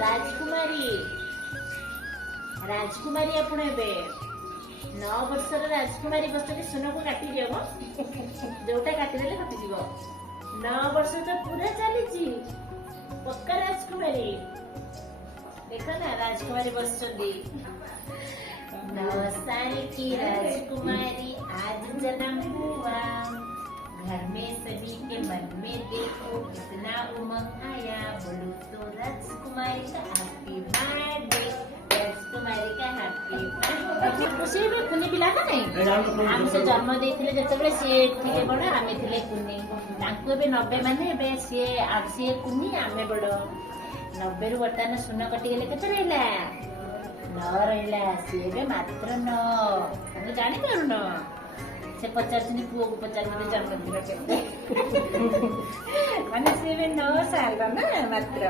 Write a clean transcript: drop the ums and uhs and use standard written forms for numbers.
राजकुमारी राजकुमारी आपण एबे 9 वर्षर राजकुमारी बस के सुन को काटी देव जोटा काटी देले कटि जीव 9 वर्ष तो पूरा चली पक्का राजकुमारी देखो ना राजकुमारी बस 9 साल की राजकुमारी आज जन्म हुआ घर में सभी के मन में देखो कितना उमंग आया बोलो तो राजकुमारी का हैप्पी बर्थडे राजकुमारी का हैप्पी बर्थडे से भी कुनी पिला का नहीं हम से जन्म देथिले जतबे से थिले बड़ आमे थिले कुनी तांको बे 90 माने बे से कुनी आमे बड़ 90 रु वर्तमान सुन कटि गेले केते रहला 9 रहला से बे मात्र 9 हम जानि पारुन से 50 पुओ को 50 जन्म दिला के माने से 9 साल ना मात्र।